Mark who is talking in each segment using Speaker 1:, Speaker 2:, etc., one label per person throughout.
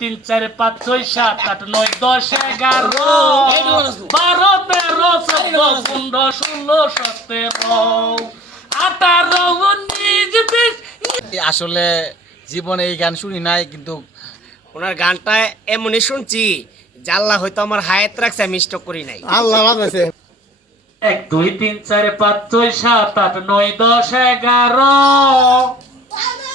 Speaker 1: তিন চার পাঁচ ছয় সাত আট নয় দশ এগারো বারো তেরো চোদ্দ পনেরো ষোলো সতেরো আঠারো উনিশ বিশ আসলে জীবনে এই গান শুনি নাই কিন্তু ওনার গানটা এমনই শুনছি জাল্লা হয়তো আমার হায়াত রাখছে আমি স্টক করি নাই আল্লাহ বাঁচাইছে এক দুই তিন চার পাঁচ ছয় সাত আট নয় দশ এগারো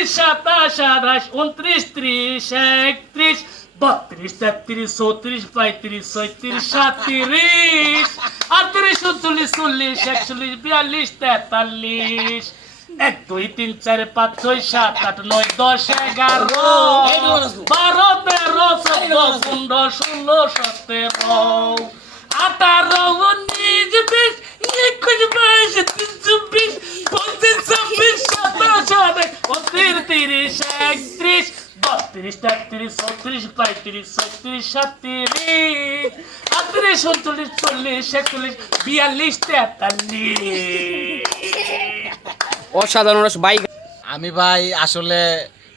Speaker 1: ছাব্বিশ সাতাশ আঠাশ উনত্রিশ ত্রিশ একত্রিশ বত্রিশ তেত্রিশ চৌত্রিশ পঁয়ত্রিশ ছয়ত্রিশ সাঁত্রিশ আটত্রিশ উনচল্লিশ চল্লিশ একচল্লিশ বিয়াল্লিশ তেতাল্লিশ এক দুই তিন চার পাঁচ ছয় সাত আট নয় দশ এগারো বারো তেরো চোদ্দ পনেরো ষোলো সতেরো আঠারো উনিশ বিশ একুশ বাইশ সাতত্রিশ চল্লিশ অসাধারণ ভাই আমি ভাই আসলে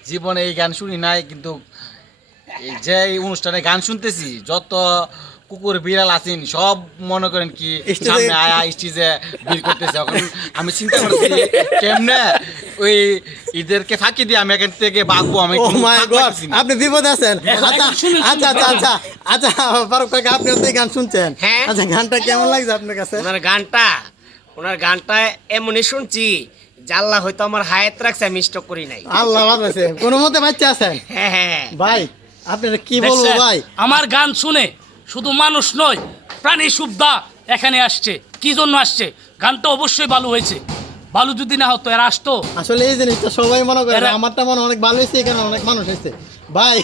Speaker 1: জীবনে এই গান শুনি নাই কিন্তু যে এই অনুষ্ঠানে গান শুনতেছি যত কুকুর বিড়াল আছেন সব মনে করেন কি সামনে আয়া স্টেজে ভিড় করতেছে আমি চিন্তা করতেছি
Speaker 2: কেমনে ওই ফাঁকি দিয়ে আমি এখান থেকে বাঁকবো আমি oh আপনি আছেন আচ্ছা, আচ্ছা আচ্ছা আচ্ছা আচ্ছা ফারুক কাকা আপনি গান শুনছেন হ্যাঁ। আচ্ছা গানটা কেমন লাগছে
Speaker 1: আপনার কাছে ওনার গানটা ওনার গানটা এমনই শুনছি জাল্লা হয়তো আমার হায়াত রাখছে আমি স্টক করি নাই আল্লাহ
Speaker 2: আছে কোনো মতে বাচ্চা আছেন হ্যাঁ হ্যাঁ ভাই আপনারা কি বলবো ভাই
Speaker 1: আমার গান শুনে শুধু মানুষ নয় প্রাণী সুবদা এখানে আসছে কি জন্য আসছে গানটা অবশ্যই ভালো হয়েছে ভালো যদি না হতো এরা আসতো
Speaker 2: আসলে এই জিনিসটা সবাই মনে করে আমারটা মনে অনেক ভালো হয়েছে এখানে অনেক মানুষ এসেছে ভাই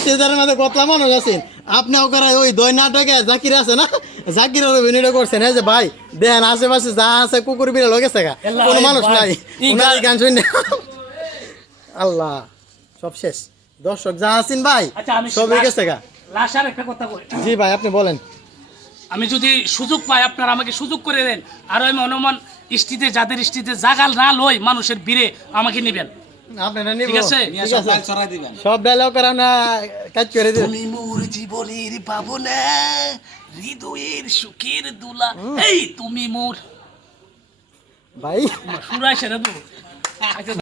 Speaker 2: স্টেজের মধ্যে কতলা মানুষ আছেন আপনি ওখানে ওই দই নাটকে জাকির আছে না জাকির অভিনয়টা করছেন হ্যাঁ যে ভাই দেন আশেপাশে যা আছে কুকুর বিড়াল গেছে কোনো মানুষ নাই গান শুনে আল্লাহ সব শেষ দর্শক যা আছেন ভাই আচ্ছা, সবই গেছে গা জি ভাই আপনি বলেন
Speaker 1: আমি যদি সুযোগ পাই আপনারা আমাকে সুযোগ করে দেন আর আমি অনুমান ইষ্টিতে যাদের ইষ্টিতে জাগাল না লই মানুষের ভিড়ে আমাকে নেবেন দুলা এই তুমি ভাই সুরাই সেরা